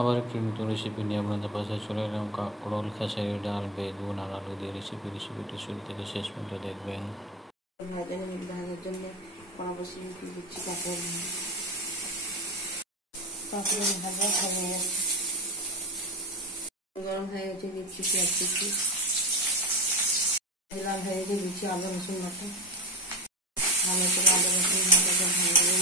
আবার একটি নতুন রেসিপি নিয়ে আপনাদের পাশে চলে এলাম। কাঁকরোল, খেসারি ডাল, বেগুন আর আলু দিয়ে রেসিপিটি শুরু থেকে শেষ পর্যন্ত দেখবেন। ভাজার জন্য কড়া বসিয়ে দিচ্ছি কাঁকরোল ভাজা হয়ে গেছে, গরম হয়ে গেছে, দিচ্ছি পেঁয়াজ কুচি, লাল হয়ে গেছে, দিচ্ছি আদা রসুন বাটা, ভালো করে আদা রসুন বাটাটা ভেঙে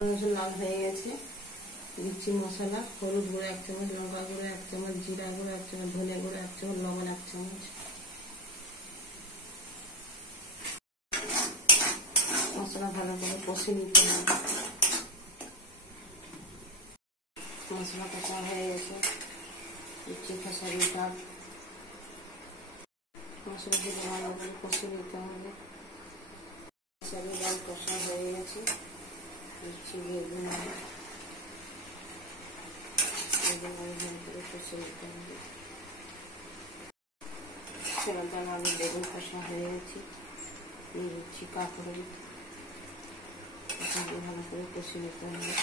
রসুন লাল হয়ে গেছে। দিচ্ছি মশলা, হলুদ গুঁড়ো 1 চামচ, লঙ্কা গুঁড়ো 1 চামচ, জিরা গুঁড়ো 1 চামচ, ধনে গুঁড়ো 1 চামচ, লবণ 1 চামচ। মশলা ভালো করে কষে নিতে হবে। মশলা কষা হয়ে গেছে, দিচ্ছি খেসারি ডাল, মশলা দিয়ে ভালো করে কষে নিতে হবে। খেসারি ডাল কষা হয়ে গেছে, দিচ্ছি বেগুন, ভালো করে কষে নিতে হবে। ছোলার ডাল আলু বেগুন কষা হয়ে গেছে, দিয়ে দিচ্ছি কাঁকরোল, ভালো করে কষে নিতে হবে।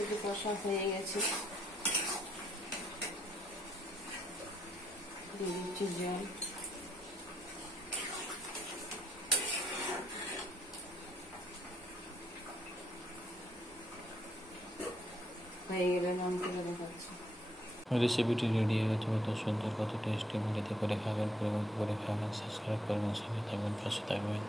একটু কষা হয়ে গেছে, দিয়ে দিচ্ছি জল, হয়ে গেলে নাম করে দেখাচ্ছি। রেসিপিটি রেডি হয়ে গেছে। কত সুন্দর, কত টেস্টি। বাড়িতে করে খাবেন, পরিমাণ করে খাবেন, সাবস্ক্রাইব করবেন, সঙ্গে থাকবেন, পাশে থাকবেন।